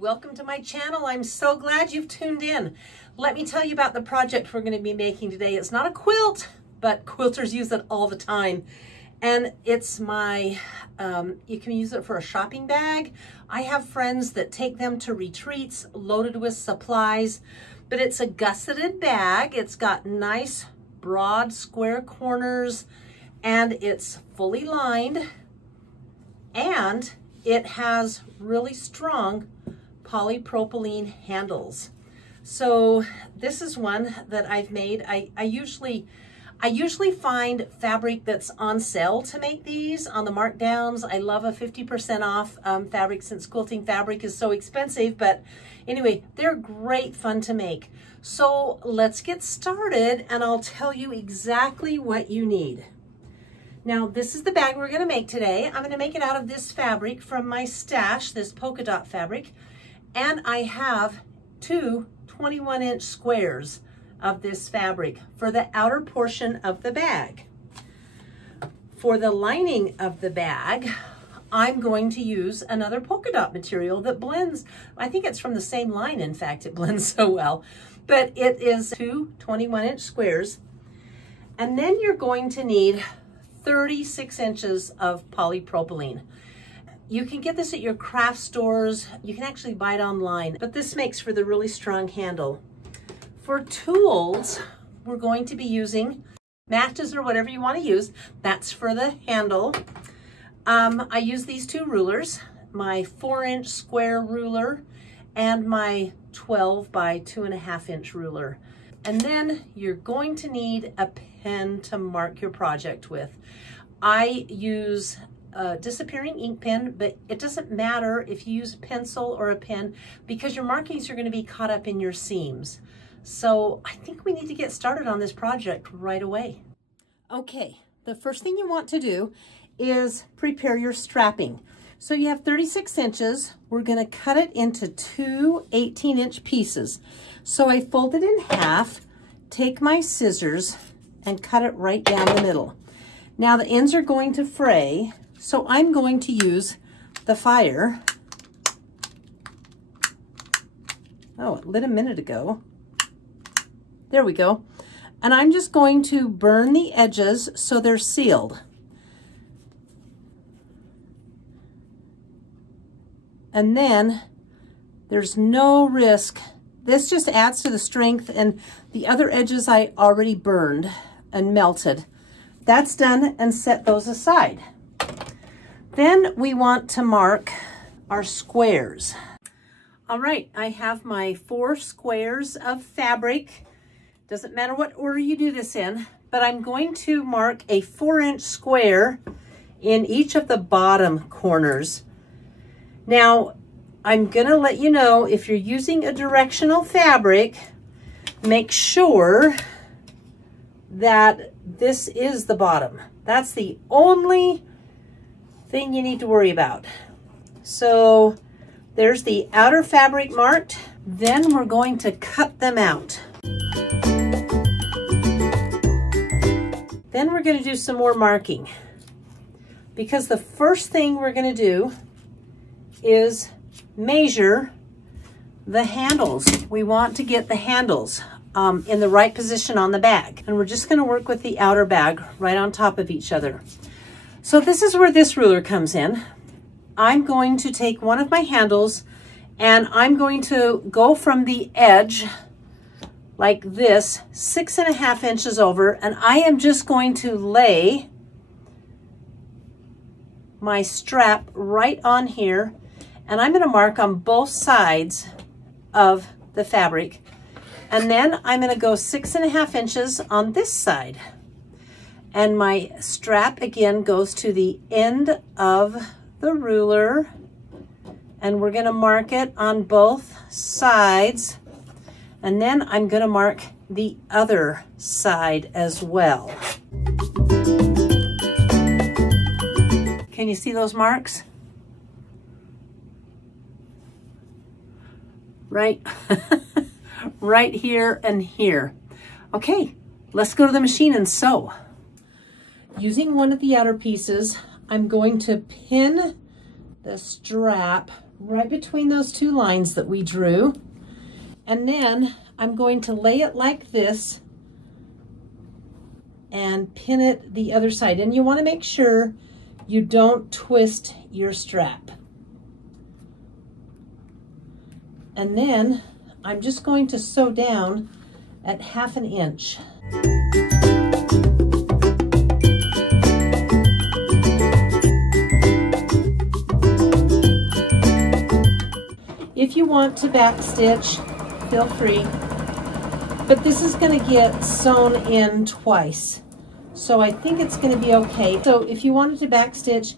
welcome to my channel. I'm so glad you've tuned in. Let me tell you about the project we're going to be making today. It's not a quilt, but quilters use it all the time. And it's my, you can use it for a shopping bag. I have friends that take them to retreats loaded with supplies, but it's a gusseted bag. It's got nice broad square corners and it's fully lined, and it has really strong polypropylene handles. So this is one that I've made. I usually find fabric that's on sale to make these on the markdowns. I love a 50% off fabric since quilting fabric is so expensive, but anyway, they're great fun to make. So let's get started and I'll tell you exactly what you need. Now, this is the bag we're going to make today. I'm going to make it out of this fabric from my stash, this polka dot fabric, and I have two 21-inch squares of this fabric for the outer portion of the bag. For the lining of the bag, I'm going to use another polka dot material that blends. I think it's from the same line, in fact, it blends so well. But it is two 21-inch squares. And then you're going to need 36 inches of polypropylene. You can get this at your craft stores. You can actually buy it online, but this makes for the really strong handle. For tools, we're going to be using matches or whatever you want to use. That's for the handle. I use these two rulers, my 4-inch square ruler and my 12 by 2.5-inch ruler. And then you're going to need a pen to mark your project with. I use a disappearing ink pen, but it doesn't matter if you use a pencil or a pen because your markings are going to be caught up in your seams. So I think we need to get started on this project right away. Okay, the first thing you want to do is prepare your strapping. So you have 36 inches. We're going to cut it into two 18-inch pieces. So I fold it in half, take my scissors, and cut it right down the middle. Now the ends are going to fray, so I'm going to use the fire. Oh, it lit a minute ago. There we go. And I'm just going to burn the edges so they're sealed. And then there's no risk. This just adds to the strength, and the other edges I already burned and melted. That's done, and set those aside. Then we want to mark our squares. All right, I have my 4 squares of fabric. Doesn't matter what order you do this in, but I'm going to mark a 4-inch square in each of the bottom corners. Now, I'm gonna let you know, if you're using a directional fabric, make sure that this is the bottom. That's the only thing you need to worry about. So there's the outer fabric marked. Then we're going to cut them out. Then we're going to do some more marking, because the first thing we're going to do is measure the handles. We want to get the handles in the right position on the bag. And we're just going to work with the outer bag right on top of each other. So this is where this ruler comes in. I'm going to take one of my handles and I'm going to go from the edge like this, 6.5 inches over, and I am just going to lay my strap right on here, and I'm going to mark on both sides of the fabric. And then I'm going to go 6.5 inches on this side. And my strap again goes to the end of the ruler, and we're going to mark it on both sides. And then I'm going to mark the other side as well. Can you see those marks? Right, right here and here. Okay, let's go to the machine and sew. Using one of the outer pieces, I'm going to pin the strap right between those two lines that we drew. And then I'm going to lay it like this and pin it the other side. And you want to make sure you don't twist your strap. And then I'm just going to sew down at 1/2 inch. If you want to back stitch, feel free, but this is going to get sewn in twice, so I think it's going to be okay. So if you wanted to back stitch,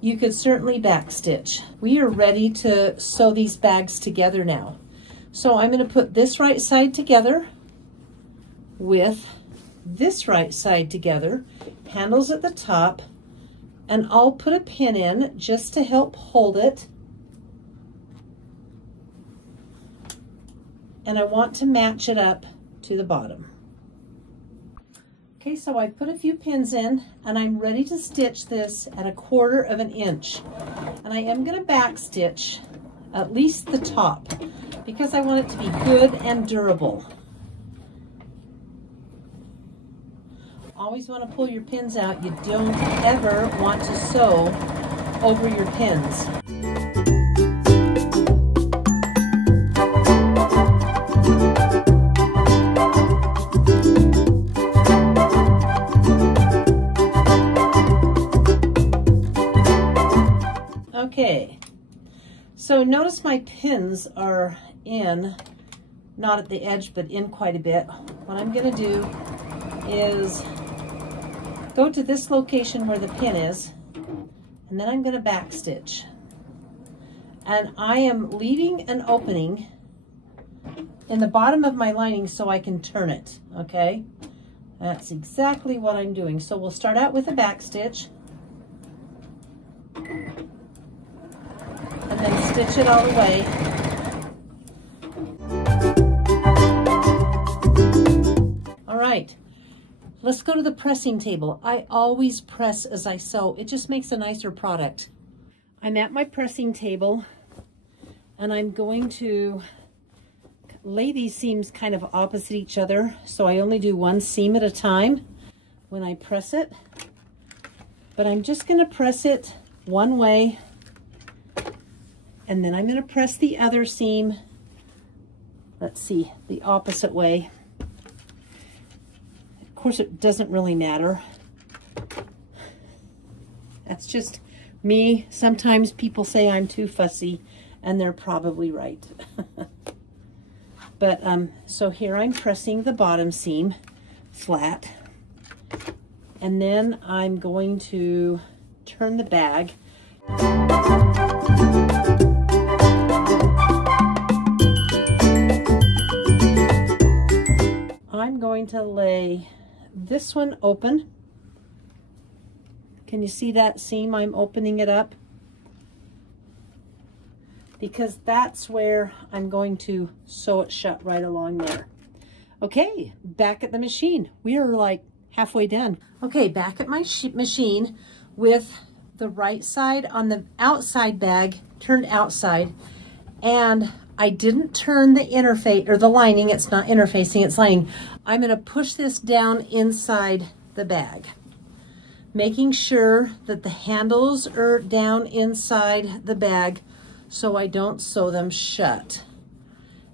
you could certainly back stitch. We are ready to sew these bags together now. So I'm going to put this right side together with this right side together, handles at the top, and I'll put a pin in just to help hold it. And I want to match it up to the bottom. Okay, so I put a few pins in and I'm ready to stitch this at 1/4 inch. And I am going to back stitch at least the top because I want it to be good and durable. Always want to pull your pins out. You don't ever want to sew over your pins. Okay, so notice my pins are in, not at the edge, but in quite a bit. What I'm going to do is go to this location where the pin is, and then I'm going to back stitch. And I am leaving an opening in the bottom of my lining so I can turn it, okay? That's exactly what I'm doing. So we'll start out with a back stitch, and then stitch it all the way. All right, let's go to the pressing table. I always press as I sew. It just makes a nicer product. I'm at my pressing table, and I'm going to lay these seams kind of opposite each other, so I only do one seam at a time when I press it. But I'm just going to press it one way, and then I'm going to press the other seam, let's see, the opposite way. Of course, it doesn't really matter. That's just me. Sometimes people say I'm too fussy, and they're probably right. But so here I'm pressing the bottom seam flat, and then I'm going to turn the bag. I'm going to lay this one open. Can you see that seam? I'm opening it up because that's where I'm going to sew it shut right along there. Okay, back at the machine. We are like halfway done. Okay, back at my machine with the right side on the outside bag turned outside, and I didn't turn the interface or the lining. It's not interfacing, it's lining. I'm going to push this down inside the bag, making sure that the handles are down inside the bag so I don't sew them shut.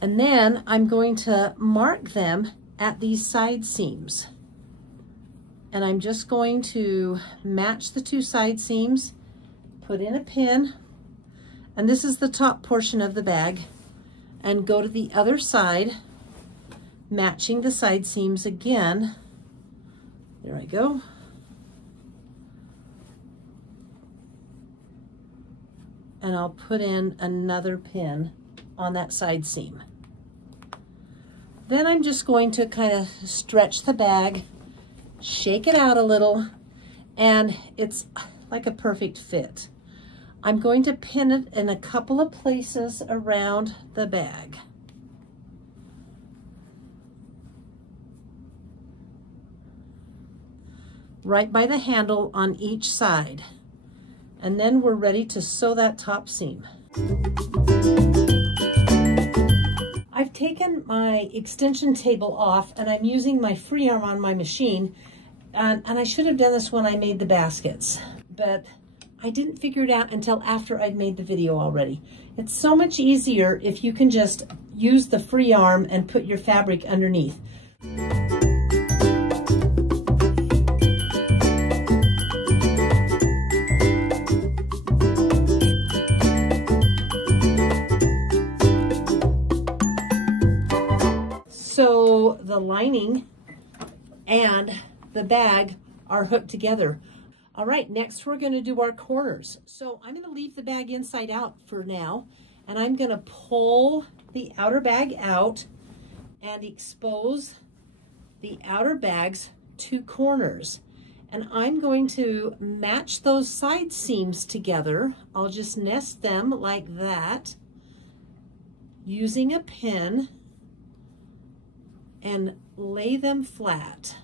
And then I'm going to mark them at these side seams. And I'm just going to match the two side seams, put in a pin, and this is the top portion of the bag, and go to the other side, matching the side seams again. There I go. And I'll put in another pin on that side seam. Then I'm just going to kind of stretch the bag, shake it out a little, and it's like a perfect fit. I'm going to pin it in a couple of places around the bag. Right by the handle on each side. And then we're ready to sew that top seam. I've taken my extension table off and I'm using my free arm on my machine, and I should have done this when I made the baskets, but I didn't figure it out until after I'd made the video already. It's so much easier if you can just use the free arm and put your fabric underneath. So the lining and the bag are hooked together. All right, next we're gonna do our corners. So I'm gonna leave the bag inside out for now, and I'm gonna pull the outer bag out and expose the outer bag's two corners. And I'm going to match those side seams together. I'll just nest them like that using a pin and lay them flat.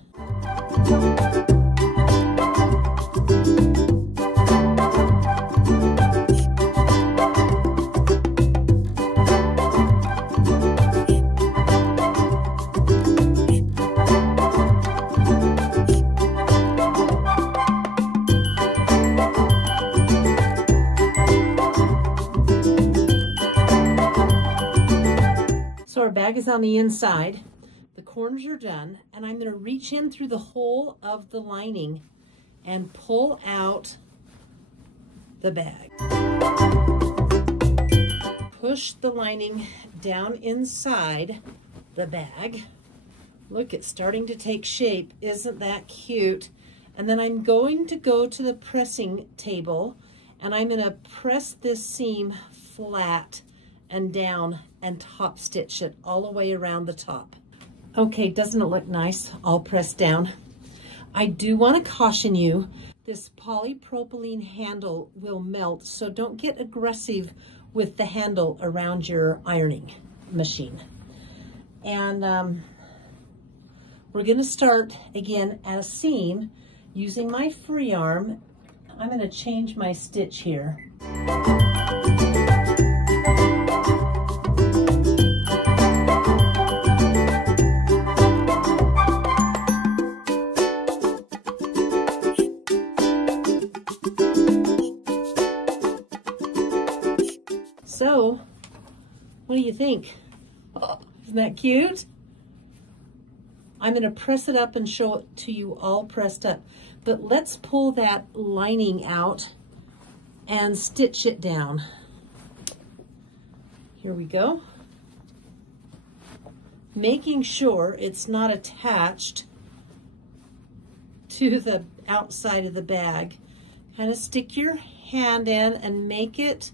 So our bag is on the inside. The corners are done, and I'm going to reach in through the hole of the lining and pull out the bag. Push the lining down inside the bag. Look, it's starting to take shape. Isn't that cute? And then I'm going to go to the pressing table, and I'm going to press this seam flat and down and top stitch it all the way around the top. Okay, doesn't it look nice? All pressed down. I do want to caution you, this polypropylene handle will melt, so don't get aggressive with the handle around your ironing machine. And we're going to start again at a seam using my free arm. I'm going to change my stitch here. So, what do you think? Oh, isn't that cute? I'm going to press it up and show it to you all pressed up. But let's pull that lining out and stitch it down. Here we go. Making sure it's not attached to the outside of the bag. Kind of stick your hand in and make it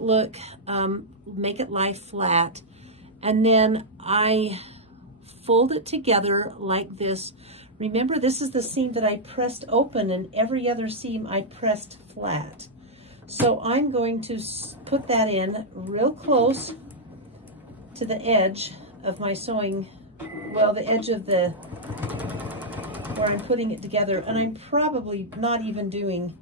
look, make it lie flat. And then I fold it together like this. Remember, this is the seam that I pressed open, and every other seam I pressed flat. So I'm going to put that in real close to the edge of my sewing, well, the edge of the, where I'm putting it together. And I'm probably not even doing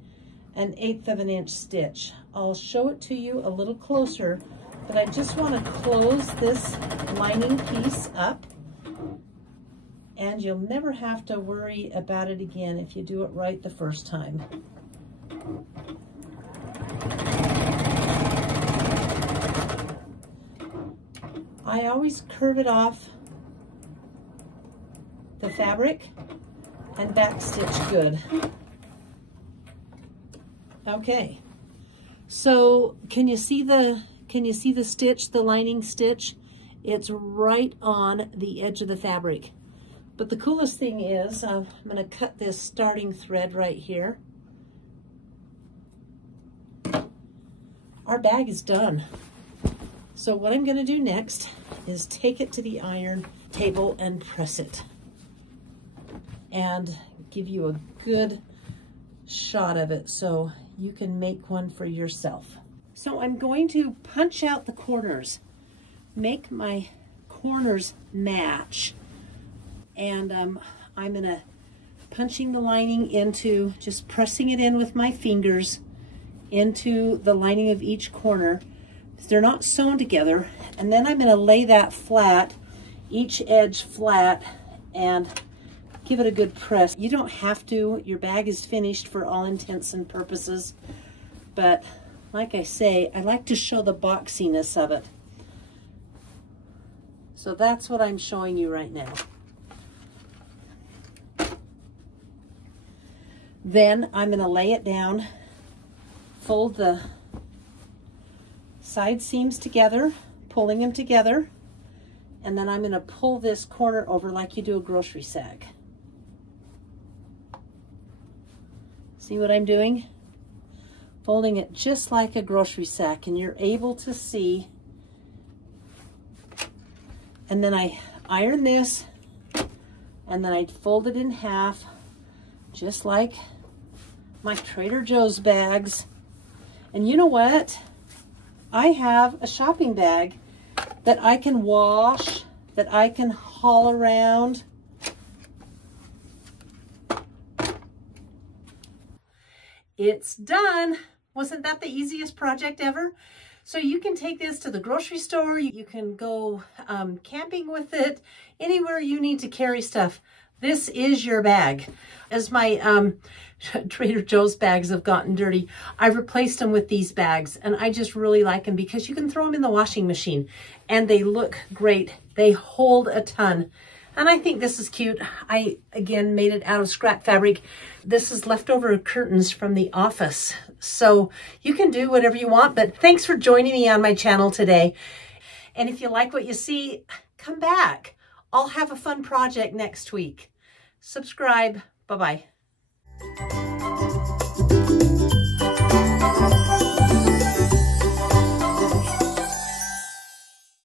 1/8 of an inch stitch. I'll show it to you a little closer, but I just want to close this lining piece up, and you'll never have to worry about it again if you do it right the first time. I always curve it off the fabric and back stitch good. Okay, so can you see the stitch, the lining stitch? It's right on the edge of the fabric. But the coolest thing is, I'm going to cut this starting thread right here. Our bag is done. So what I'm going to do next is take it to the iron table and press it, and give you a good shot of it so you can make one for yourself. So I'm going to punch out the corners, make my corners match, and I'm gonna punching the lining into, just pressing it in with my fingers into the lining of each corner. They're not sewn together. And then I'm going to lay that flat, each edge flat, and give it a good press. You don't have to. Your bag is finished for all intents and purposes. But like I say, I like to show the boxiness of it. So that's what I'm showing you right now. Then I'm going to lay it down, fold the side seams together, pulling them together, and then I'm going to pull this corner over like you do a grocery sack. See what I'm doing? Folding it just like a grocery sack, and you're able to see. And then I iron this, and then I fold it in half, just like my Trader Joe's bags. And you know what? I have a shopping bag that I can wash, that I can haul around. It's done. Wasn't that the easiest project ever? So you can take this to the grocery store, you can go camping with it, anywhere you need to carry stuff. This is your bag. As my Trader Joe's bags have gotten dirty, I've replaced them with these bags, and I just really like them because you can throw them in the washing machine and they look great. They hold a ton. And I think this is cute. I, again, made it out of scrap fabric. This is leftover curtains from the office. So you can do whatever you want, but thanks for joining me on my channel today. And if you like what you see, come back. I'll have a fun project next week. Subscribe. Bye-bye.